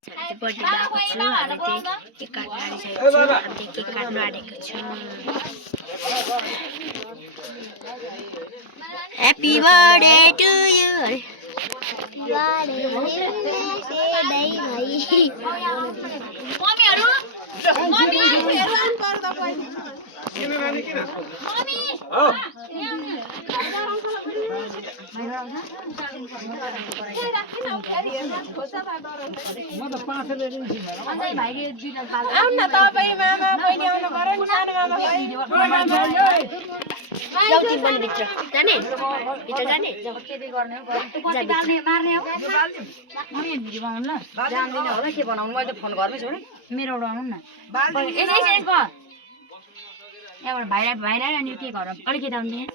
Birthday भएको छु हामी चाहिँ केक काट्न आइसकेको छु हामी केक काट्न आँटेको छु ह्यापी बर्थडे टु यु भाइलाई के गर अलिकति आउने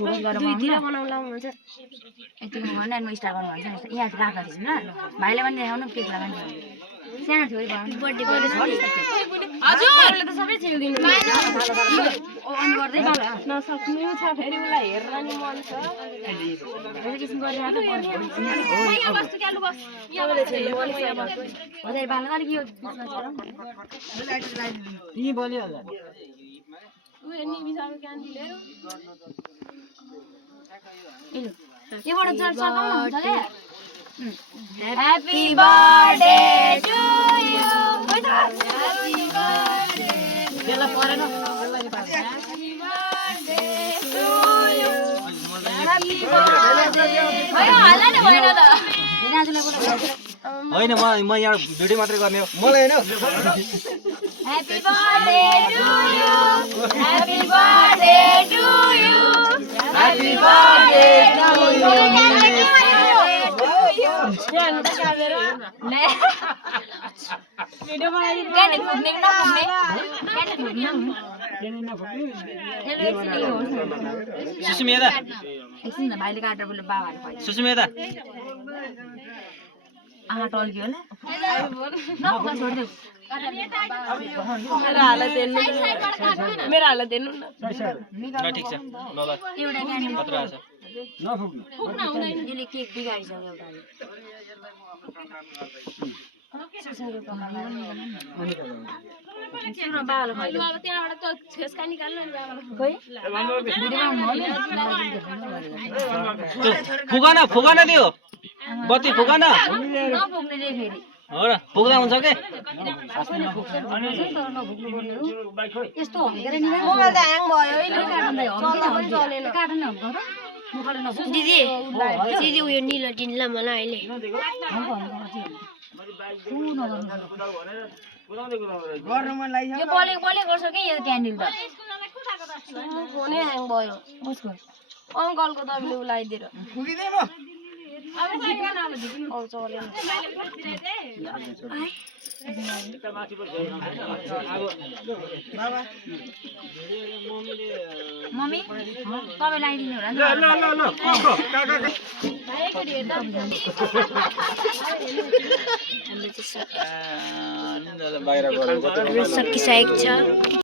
दुईतिर बनाउला हुन्छ यतिको भन्न म स्टार्ट गर्नु भन्छ यहाँ राखेको छु ल भाइले पनि देखाउनु केक लगाउनु सानो छोरी बनाउनु बर्थडे हजुर त सबै छेउ दिनु अन गर्दै नसक्नु छ फेरि उलाई हेर्न नि मन छ किसिम गरेर त यहाँ बस्छु क्या लु बस यहाँले छेउ मन छ हजुर बाल अलिक यो यी बलिहाल्ला नि बिचारो क्यान दिलेर योबाट चल सकाउनु हुन्छ के happy birthday to you happy birthday बेला परेन happy birthday to you happy birthday भयो हाल्ला नि भएन त दिनाजुले बोला हैन म यहाँ भिडियो मात्रै गर्ने हो मलाई हैन Happy birthday to you. Happy birthday to you. Happy birthday to you. Susmita एकछिन भाइले काटेर बोले बाबाले खुवाइ सुस्मिता आमा टल्क्यो होला न छोड्देऊ मेरो हालत हेर्नु न ल ठीक छ ल ल एउटा क्यान्डल कत्रो आछ नफुक्नु यसले केक बिगाडिसक्यो एउटाले बाबाले खुवाइ अब त्यहाँबाट त छेस्का निकाल्नु नि बाबाले खोइ भिडियोमा फुगा न दियो बत्ती फुगा न नफुक्ने रे फेरि हो र फुक्दा हुन्छ के यस्तो हम्केर निकाल्नु मोबाइल त ह्याङ भयो काट्न दिदी दिदी उयो निलो दिनला मलाई अहिले यो बले बले गर्छ कि यो क्यान्डल त फोनै ह्याङ भयो कसको अङ्कलको तपाईँले उलाइदिएर फुगिदै म मम्मी तपाईँ लगाइदिनु होला बाहिर सकिसकेको छ